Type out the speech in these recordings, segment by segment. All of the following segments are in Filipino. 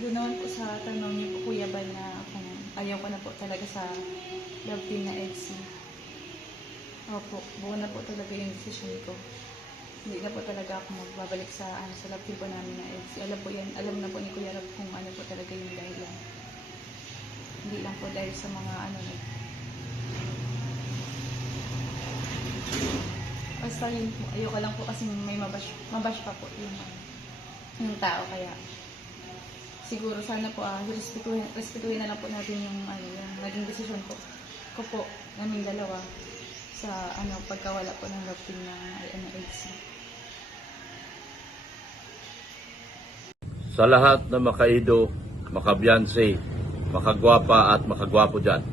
Doon naman po sa tanong niyo po, Kuya Bal, na kung ayaw ko na po talaga sa love team na EDSI. Opo, buo na po talaga yung decision ko. Hindi na po talaga ako magbabalik sa sa love team po namin na EDSI. Alam na po ni Kuya Rab kung ano po talaga yung dahilan. Hindi lang po dahil sa mga basta yun po, ayoko lang po kasi may mabash pa po yung tao, kaya siguro sana po respetuhin na lang po natin yung naging desisyon ko po naming dalawa sa pagkawala po ng love team ng EDSI. Sa lahat na makaido, makabiyanse, makagwapa at makagwapo dyan,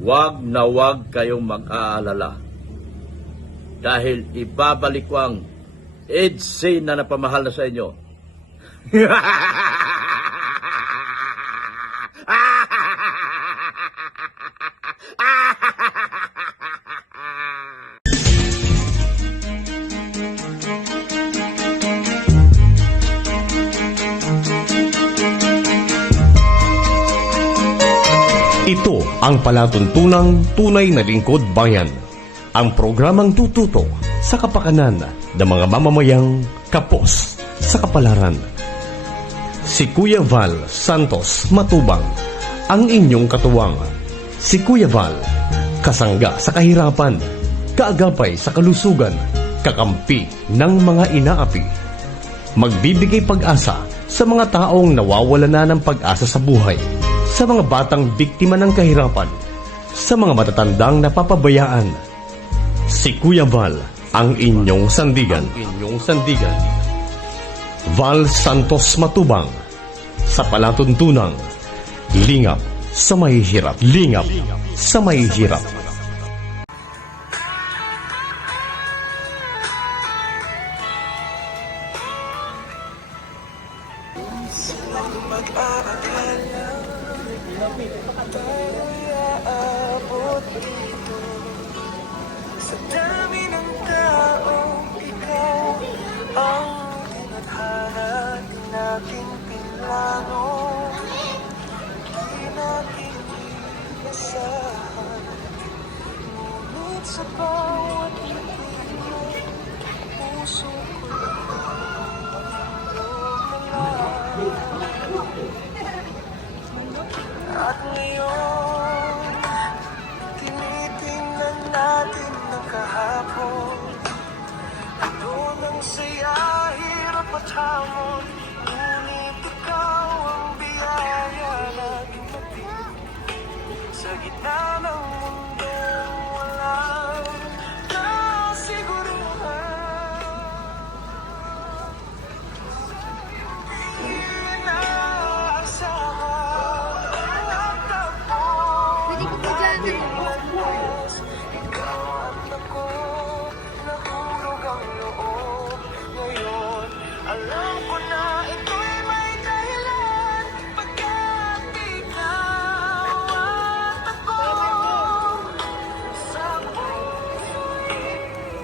wag na wag kayong mag-aalala. Dahil ibabalik ko ang EDSI na napamahal na sa inyo. Ito ang palatuntunang tunay na lingkod bayan. Ang programang tututo sa kapakanan ng mga mamamayang kapos sa kapalaran. Si Kuya Val Santos Matubang, ang inyong katuwang. Si Kuya Val, kasangga sa kahirapan, kaagapay sa kalusugan, kakampi ng mga inaapi. Magbibigay pag-asa sa mga taong nawawala na ng pag-asa sa buhay, sa mga batang biktima ng kahirapan, sa mga matatandang napapabayaan. Si Kuya Val, ang inyong sandigan. Val Santos Matubang, sa palatuntunang lingap sa mahihirap. Lingap sa mahihirap. Sa dami ng taong ikaw ang tinadhana, di natin pinlano, di natin inasahan. Ngunit sa bawat ngiti mo, puso ko at ngayon, tinitingnan natin ng kahapon. Ano nang saya, hirap at hamon, ngunit ikaw ang biyaya na dumating sa gitna ng mundong walang kasiguruhan. Alam ko na ito'y may dahilan, pagkat ikaw at ako sa puso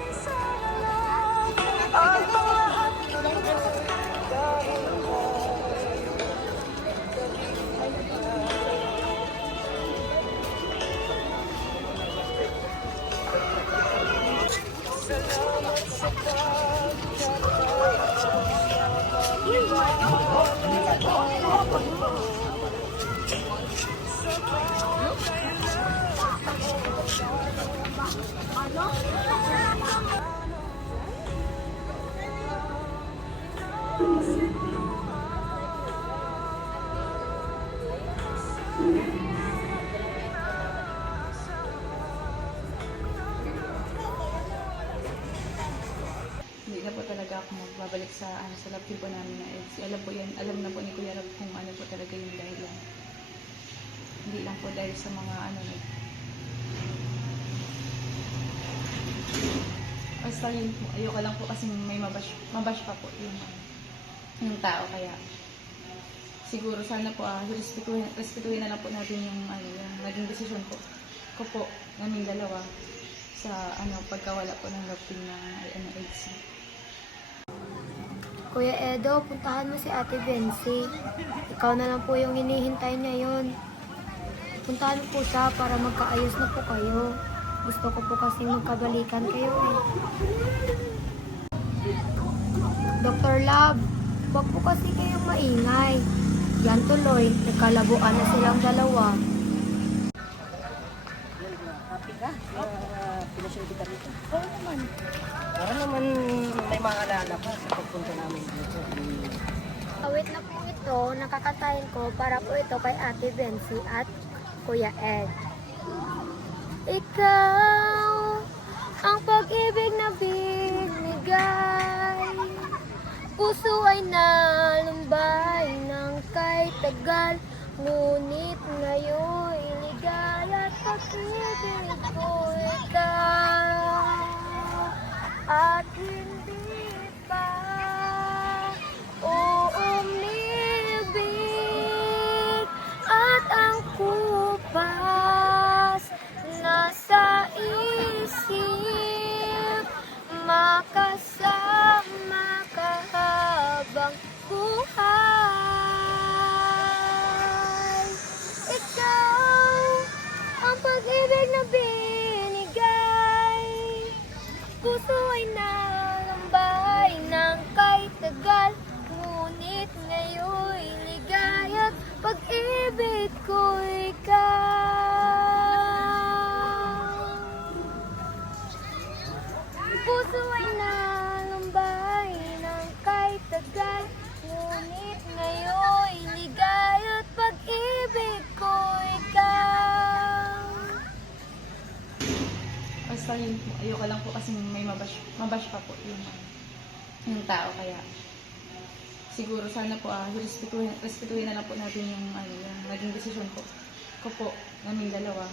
isa na lang. Ang lahat dahil salamat sa Hindi na po talaga ako magbabalik sa love team po namin na EDSI. Alam na po ni Kuya Rab kung ano po talaga yung dahilan. Hindi lang po dahil sa mga basta yun po, ayoko lang po kasi may mabash pa po yung tao, kaya siguro sana po respetuhin na lang po natin yung naging desisyon ko po naming dalawa sa pagkawala po ng love team ng EDSI. Kuya Edo, puntahan mo si Ate Bensi. Ikaw na lang po yung hinihintay ngayon. Puntahan mo po siya para magkaayos na po kayo. Gusto ko po kasi magkabalikan kayo eh. Dr. Love, wag po kasi kayong maingay. Yan tuloy, nagkalabuan na silang dalawa. Happy ka? Pinasyon kita rito? Oo naman. Para naman may maalala ka sa pagpunta namin dito. Awit na po ito, nakakatayin ko para po ito kay Ate Bensi at Kuya Ed. Ikaw, ang pag-ibig na binigay, puso ay nalumbay ng kay tagal, ngunit ngayon ligaya at pag-ibig ko ikaw, at hindi pa uumibig, at ang kupas nasa isip, makasama ka habang buhay. Ikaw ang pag-ibig na binigay, puso ay nalambay ng kay tagal, ngunit ngayon'y ligaya't pag-ibig ko ikaw. Puso ay nalambay ng kay tagal, ngunit ngayon'y ligaya't pag-ibig ko ikaw. Basta yun po, ayoko lang po kasi may mabash pa po yung tao, kaya siguro sana po respetuhin na lang po natin yung naging desisyon ko po naming dalawa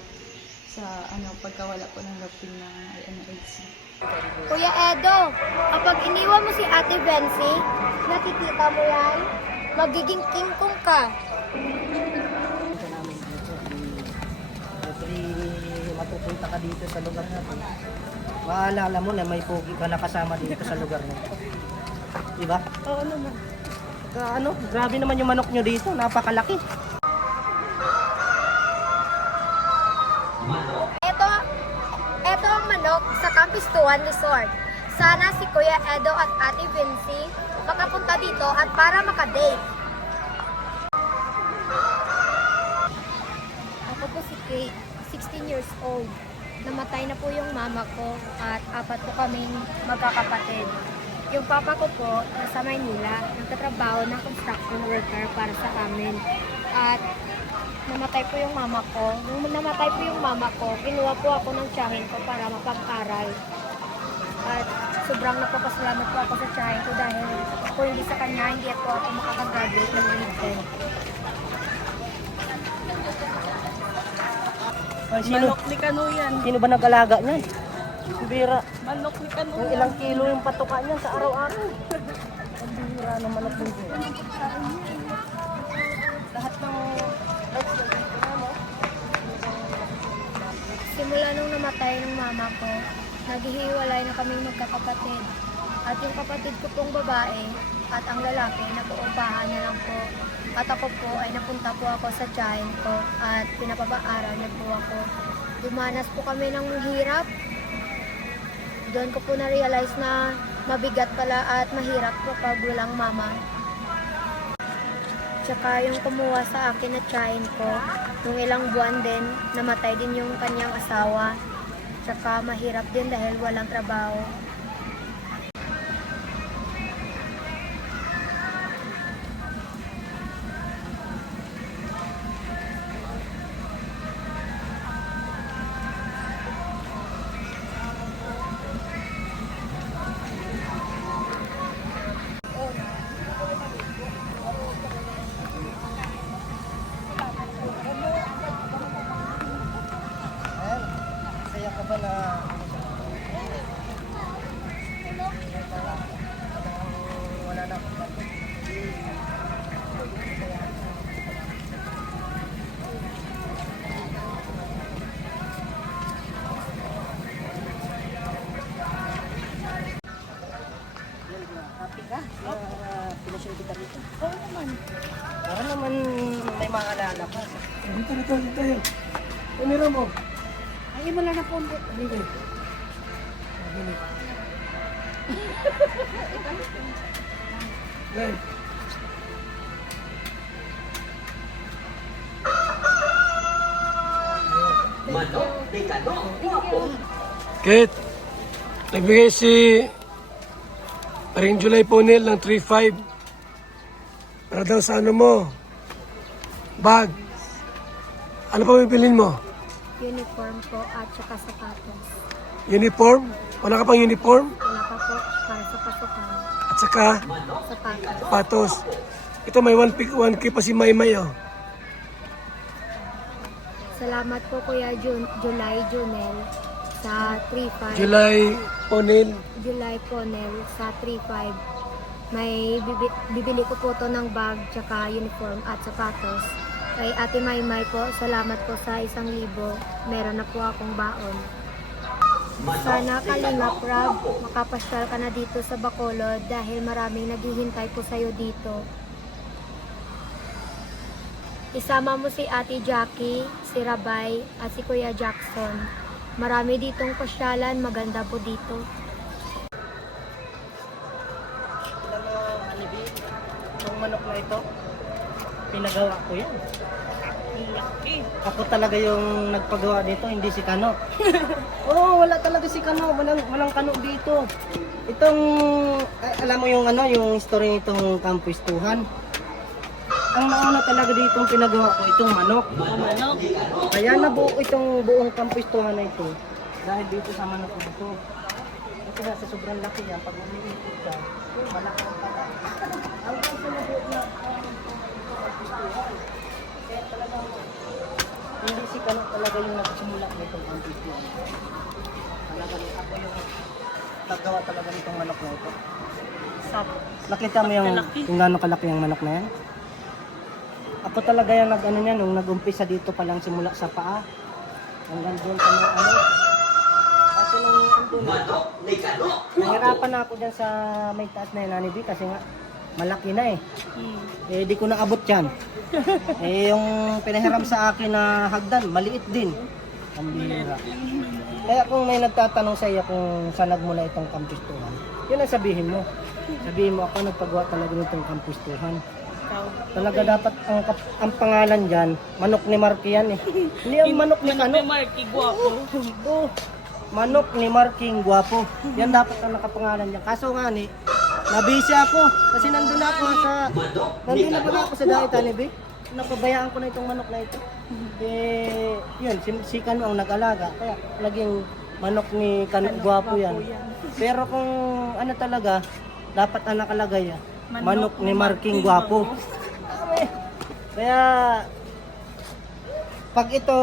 sa pagkawala po ng love team ng INHC. Kuya Edo, kapag iniwan mo si Ate Bensi, nakikita mo yan, magiging king kong ka. Punta namin dito. Siyempre, matupunta ka dito sa lugar natin. Maalala mo na may pogi ka nakasama dito sa lugar na ito. Diba? Oo naman. Grabe naman yung manok nyo dito. Napakalaki. Ito ang manok sa Campistuan Resort. Sana si Kuya Edo at Ate Bensi makapunta dito at para makadate. Ako po si Kate, 16 years old. Namatay na po yung mama ko at 4 po kaming magkakapatid. Yung papa ko po nasa Maynila, nagtatrabaho ng construction worker para sa amin. At namatay po yung mama ko. Nung namatay po yung mama ko, kinuha po ako ng tiyahin ko para mapag-aral. At sobrang napapasalamat po ako sa tiyahin ko dahil kung hindi sa kanya, hindi po ako makakagraduate ng grade 10. Manok ni Kano yan. Sino ba nag-alaga niyan? Si Bira. Manok ni Kano. Yung ilang kilo yung patuka niyan sa araw-araw. Ang bihira ng manok din siya. Lahat ng rights na dito na, no? Simula nung namatay ng mama ko, naghihiwalay na kaming magkakapatid. At yung kapatid ko pong babae at ang lalaki, napuupahan na lang po. At ako po ay napunta po ako sa tiyahin ko at pinapabaaral niya po ako. Dumanas po kami ng hirap. Doon ko po na-realize na mabigat pala at mahirap po pag walang mama. Tsaka yung kumuha sa akin na tiyahin ko, nung ilang buwan din, namatay din yung kanyang asawa. Tsaka mahirap din dahil walang trabaho. Saya ka ba na Para naman may maalala ka. Dito, dito tayo. Kamera mo. Ay, wala na po. Dito. Yan. Kit, nagbigay si Paring July Ponel ng 3-5 para daw sa ano mo, bag. Ano pa bibilin mo? Uniform po at saka sapatos. Uniform? Wala ka pang uniform? Wala pa po para sa pasukan. At saka Sapatos. sapatos. Ito may 1K pa si Maymay oh. Salamat po Kuya July Junel sa 3-5. July Ponel. July Ponel sa 3-5. May bibili ko po to ng bag, tsaka uniform at sapatos. Kay Ate Maymay po, salamat po sa 1,000. Meron na po akong baon. Sana Kalingap Rab, makapasyal ka na dito sa Bacolod dahil maraming naghihintay po sa'yo dito. Isama mo si Ate Jackie, si Rabay, at si Kuya Jackson. Marami ditong pasyalan, maganda po dito. Alam mo, Anibi, itong manok na ito, pinagawa ko yan. Ako talaga yung nagpagawa dito, hindi si Kano. Oo, wala talaga si Kano, walang Kano dito. Itong, alam mo yung ano, yung story nitong kampuistuhan. Ang nauna talaga dito pinagawa ko, itong manok. Kaya nabuo itong buong kampuistuhan na ito. Dahil dito sa manok na ito. Ito na sa sobrang laki yan, pag umiikot ka, malaki ang pala. Ang kaso na buo na kampuistuhan. Kaya talaga, hindi si Kano talaga yung nagsimula nitong kampuistuhan. Talaga ako yung naggawa talaga nitong manok na ito. Nakita mo yung gano'ng kalaki yung manok na yan? Ako talaga yung nag-ano niya, nung nag-umpisa dito pa lang simula sa paa. Hanggang doon pa ng ano. Kasi nung andun, nahirapan na ako dyan sa may taas na yan, Anibi, kasi nga malaki na eh. Eh, di ko naabot yan. Eh, yung pinahiram sa akin na hagdan, maliit din. Ang bihira. Kaya kung may nagtatanong sa iyo kung saan nagmula itong kampuistuhan, yun ang sabihin mo. Sabihin mo, ako nagpagawa talaga nitong kampuistuhan. Talaga dapat ang pangalan dyan, manok ni Marky yan eh. Hindi ang manok ni Kano. Marky, guwapo. Oo, manok ni Marky Guwapo. Yan dapat ang nakapangalan dyan. Kaso nga ni, nabisi ako. Kasi nandun na ako sa Daet Anibi. Napabayaan ko na itong manok na ito. Eh, yun, si Kano ang nag-alaga. Kaya naging manok ni Kano Guwapo yan. Pero kung ano talaga, dapat ang nakalagay manok ni Marking Guwapo. Kaya pag ito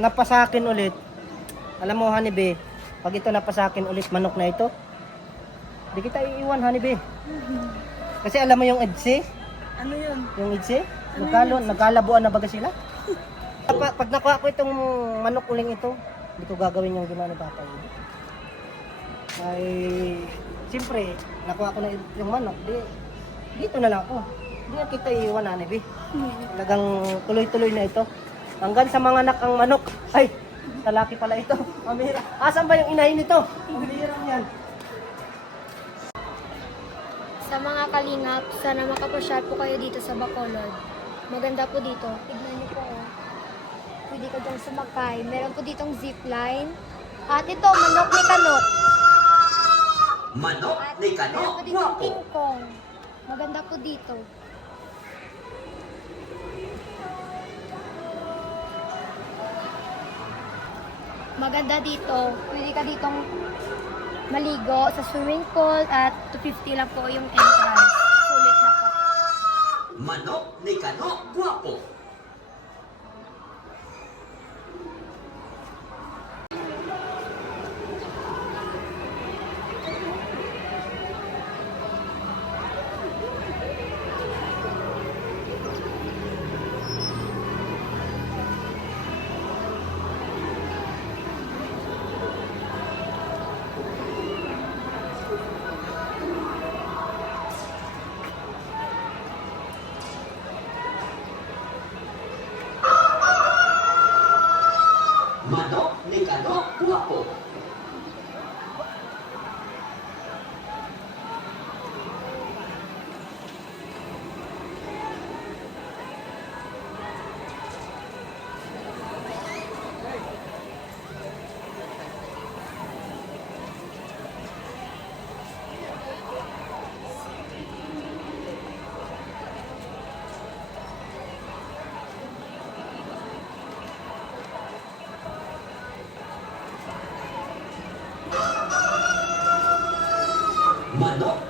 napasakin ulit, alam mo Hanibe, pag ito napasakin ulit manok na ito, di kita iiwan Hanibe. Kasi alam mo yung EDSI? Ano yun? Yung EDSI? Nagkalabuan na baga sila? Pag nakuha ko itong manok uling ito, hindi ko gagawin yung ginawa ni Papa. Ay, siyempre, nakuha ko na yung manok, dito na lang ako. Hindi na kita iiwan, Anibi. Talagang tuloy-tuloy na ito. Hanggang sa mga anak ang manok. Ay, talaki pala ito. Amira. Asan ba yung inahin nito? Amira yan. Sa mga kalingap, sana makapasyal po kayo dito sa Bacolod. Maganda po dito. Tignan niyo po. Oh. Pwede ka dyan sumakay. Meron po ditong zipline. At ito, manok ni Kano. Manok ni Kano. Meron po ditong King Kong. Maganda po dito. Maganda dito. Pwede ka ditong maligo sa swimming pool at 250 lang po yung entrance. Sulit na po. Manok ni Kano Guwapo.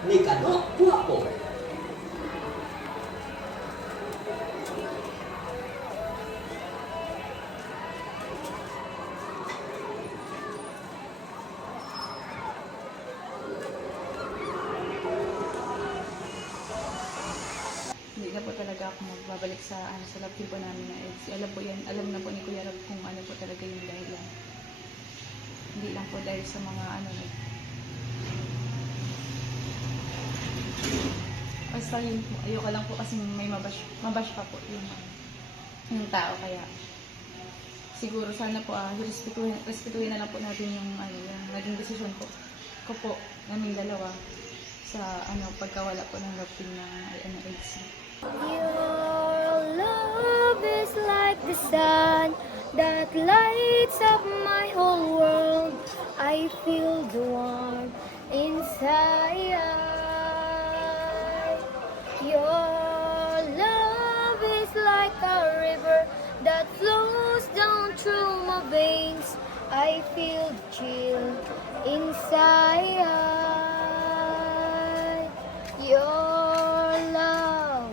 ni Kano Guwapo. Hindi na po talaga ako magbabalik sa sa love team po namin na EDSI. Alam po yan, alam na po ni Kuya Rob kung ano po talaga yung dahilan. Hindi lang po dahil sa mga basta yun po, ayoko lang po kasi may mabash pa po yung tao, kaya siguro sana po respetuhin na lang po natin yung yung naging desisyon ko po naming dalawa sa pagkawala po ng love team ng EDSI. Your love is like the sun that lights up my whole world. I feel the warmth inside. Your love is like a river that flows down through my veins. I feel the chill inside. Your love.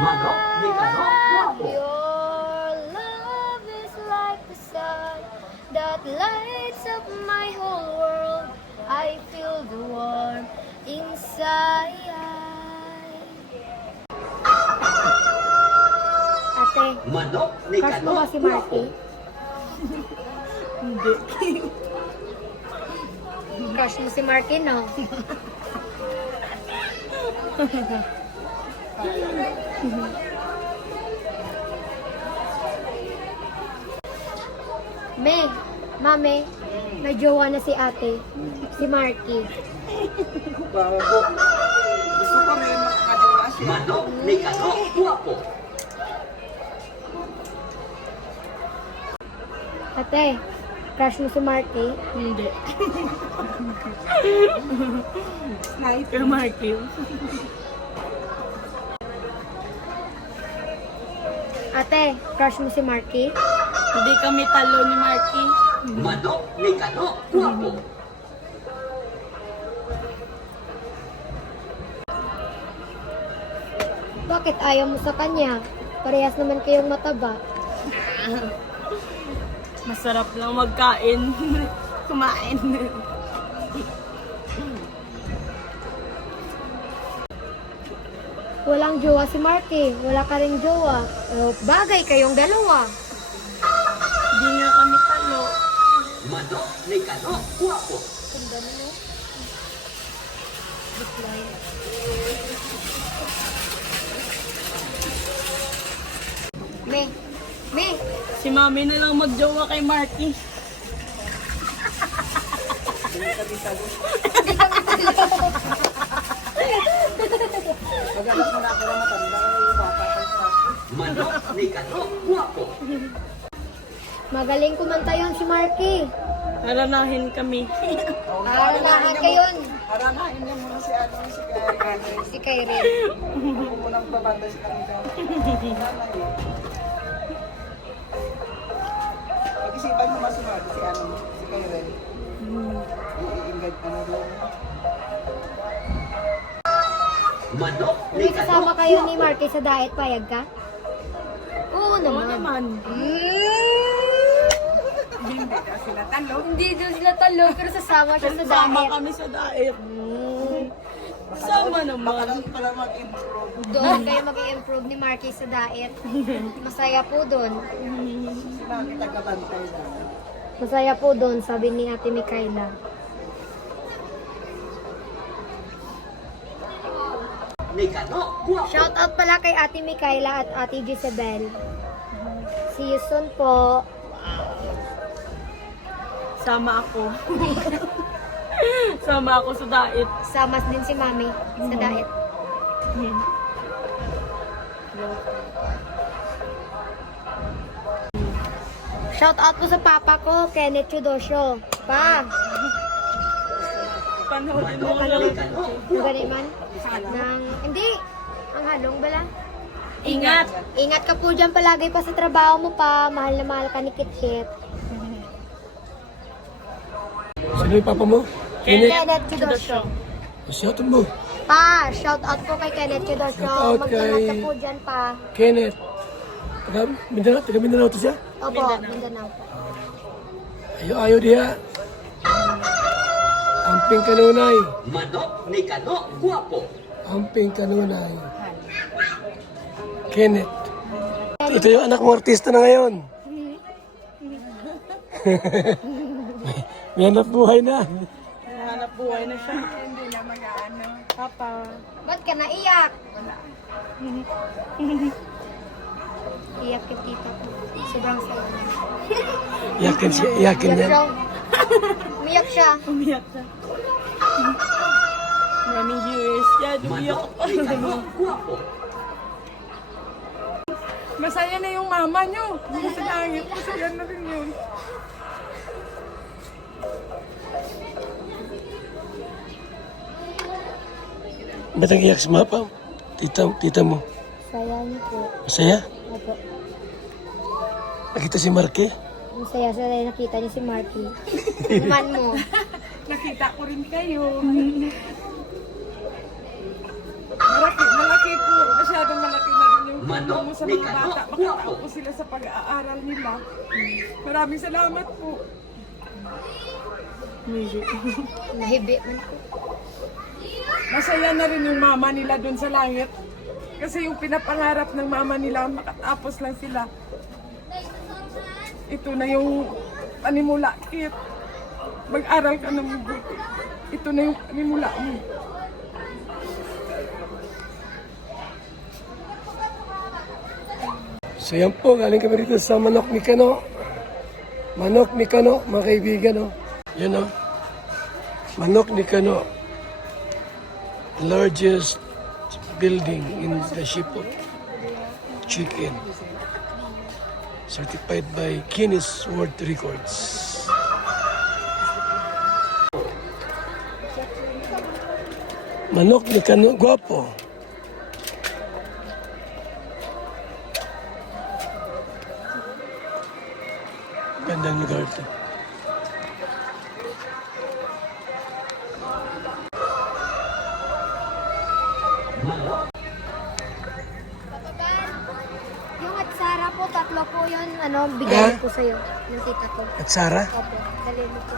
Manok ni Kano Guwapo. Your love is like the sun that lights up my whole world. I feel the warmth inside. Ate, Manok ni crush Kano mo ba si Guwapo. Marky? Crush mo si Marky, no? Meg, Mame, may jowa na si ate, si Marky. Manok ni Kano Guwapo. Ate, crush mo si Marky? Hindi. Sniper Marky. Ate, crush mo si Marky? Hindi kami talo ni Marky. Manok ni Kano Guwapo. Bakit ayaw mo sa kanya? Parehas naman kayong mataba. Masarap lang magkain. Kumain. Walang jowa si Marky, wala ka rin jowa. Bagay kayong dalawa. Hindi nga kami talo. Manok ni Kano Guwapo. Me, Si Mami na lang magjowa kay Marky. Manok ni Kano Guwapo. magaling kumanta yun si Marky. Naranahin kami. Aranahan kayo yun. Haranahin niya muna si Karen. Si Karen. Ako munang babanda si kanila. Pag-isipan mo masumali si Karen. I-invite ka na doon. Manok ni May Kano kasama kayo ni Guwapo. Marky sa diet, payag ka? Oo Oo naman. naman. Hindi doon sila talo, pero sasama siya sa Sama diet. kami sa diet. Sama naman. Para mag-improve. Doon kayo mag-i-improve ni Marky sa diet. Masaya po doon. Sinabi tagabantay na. Masaya po doon, sabi ni Ate Mikaela. Ni Kano Guwapo. Shout out pala kay Ate Mikaela at Ate Gisabel. See you soon po. Sama ako. Sama ako sa diet. Samas din si Mami sa diet. Shout out po sa papa ko, Kenneth Chudosio. Pa, Panoodin mo Manok lang. ni Kano ang Guwapo. gani man? Hindi, ang halong bala. Ingat. Ingat ka po dyan palagi pa sa trabaho mo pa. Mahal na mahal ka ni Kitkit. Sino yung papa mo? Kenneth Kidosyo. Shout mo. Pa, shout out po kay Kenneth Kidosyo. Shout out Magtangat kay- na po dyan pa. Kenneth. Taga Mindanao to siya? Opo, Mindanao po. Ayaw diya. Amping kanunay. Manok ni Kano Guwapo. Amping kanunay. Kenneth. Ito yung anak mo artista na ngayon. May hanap buhay na. Hanap buhay na siya. Hindi na mag-ano. Papa. Ba't ka naiyak? Iyak yung tito ko. Sobrang saya. Iyakin siya, iyakin Iyak niya. siya. Umiyak siya. Umiyak na. Maraming years. Yan, umiyak. Manok ni Kano Guwapo. Masaya na yung mama niyo. Sa langit. Masaya na rin yun. Ba't ang iyak si Mapa? Tita mo. Saya niyo po. Masaya? Opo. Nakita si Marque? Masaya sa nakita niyo si Marky. Iman mo. Nakita ko rin kayo. Malaki po. Masyadong malaki na rin yung Manok tulong mo sa ni mga Kano bata. Guwapo. Makatapos sila sa pag-aaral nila. Maraming salamat po. Nahibi man po. Masaya na rin yung mama nila dun sa langit. Kasi yung pinapangarap ng mama nila, makatapos lang sila. Ito na yung panimula, Kit. Mag-aral ka ng mabuti. Ito na yung panimula mo. So yan po, galing kami dito sa Manok ni Kano. Manok ni Kano, mga kaibigan, no? Yan, no? Manok ni Kano. Largest building in the ship of chicken. Certified by Guinness World Records. Manok ni Kano, guwapo. Gandang lugar to. Yung at Sara po, tatlo po yun. Bigay ko sa'yo. Yung tita ko. At Sarah? Opo, dali mo po.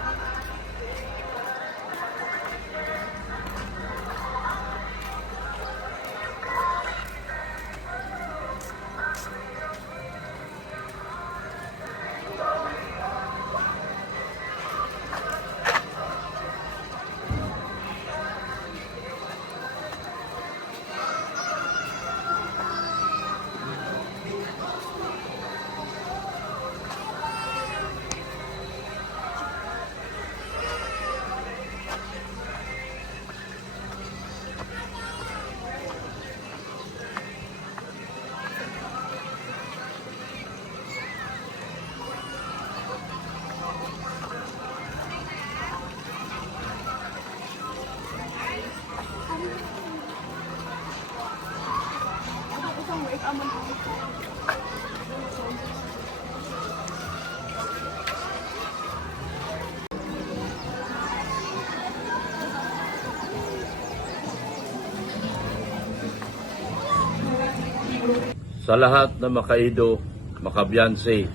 Sa lahat na makaido, makabiyanse,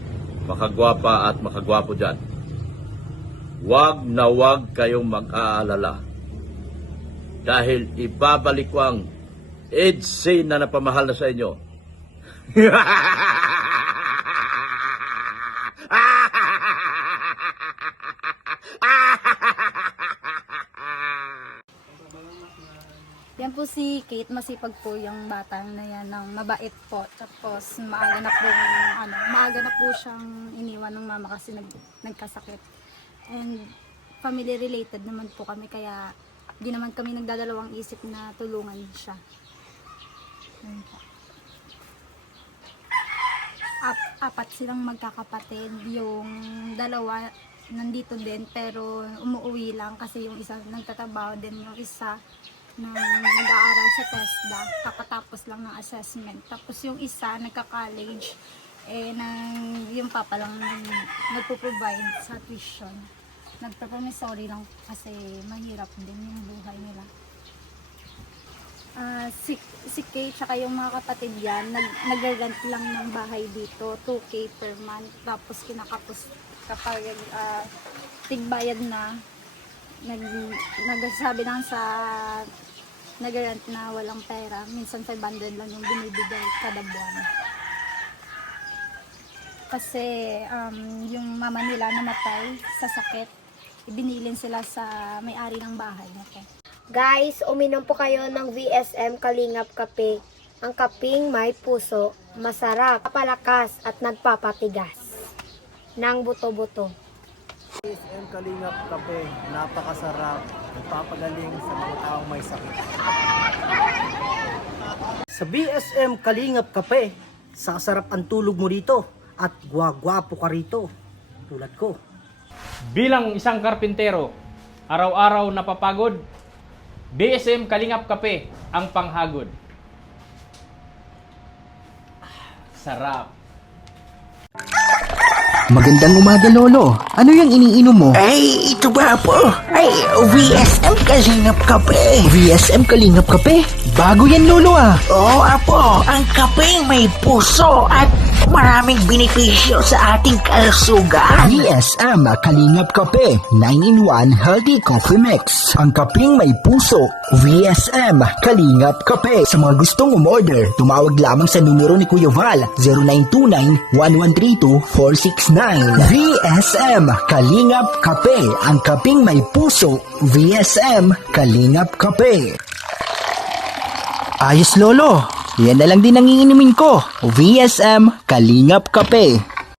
makagwapa at makagwapo dyan, wag na wag kayong mag-aalala. Dahil ibabalik ko ang EDC na napamahal na sa inyo. Yan po si Kate, masipag po yung batang na yan, ng mabait po. Tapos maaga na po siyang iniwan ng mama kasi nagkasakit. And family related naman po kami, kaya di naman kami nagdadalawang isip na tulungan siya. Yun po. Apat silang magkakapatid, yung dalawa nandito din pero umuwi lang kasi yung isa nagtatrabaho din, yung isa nag-aaral sa TESDA, kakatapos lang ng assessment. Tapos yung isa nagka-college, yung papa lang nagpo-provide sa tuition. nagpa-promissory lang kasi mahirap din yung buhay nila. Si Kate tsaka yung mga kapatid yan, nag-rent lang ng bahay dito, 2K per month. Tapos kinakapos kapag tigbayad na, nagsasabi lang sa nag-rent na walang pera. Minsan 500 lang yung binibigay kada buwan. Kasi yung mama nila namatay sa sakit, ibinilin sila sa may-ari ng bahay nito. Guys, uminom po kayo ng VSM Kalingap Kape. Ang kaping may puso, masarap, papalakas at nagpapatigas ng buto-buto. BSM Kalingap Kape, napakasarap, nagpapagaling sa mga taong may sakit. Sa BSM Kalingap Kape, sasarap ang tulog mo rito at gwagwapo ka rito, tulad ko. Bilang isang karpintero, araw-araw napapagod, BSM Kalingap Kape ang panghagod. Sarap. Magandang umaga, Lolo. Ano yung iniinom mo? Ay, ito ba po? Ay, VSM Kalingap Kape. VSM Kalingap Kape? Bago yan, Lolo ah. Oo, apo. Ang kape may puso at maraming benepisyo sa ating kalusugan. VSM Kalingap Kape, 9-in-1 Healthy Coffee Mix. Ang kapeng may puso, VSM Kalingap Kape. Sa mga gustong umorder, tumawag lamang sa numero ni Kuya Val, 0929-1132-469. VSM Kalingap Kape, ang kapeng may puso, VSM Kalingap Kape. Ayos, Lolo. Yan na lang din ang iinumin ko. VSM Kalingap Kape.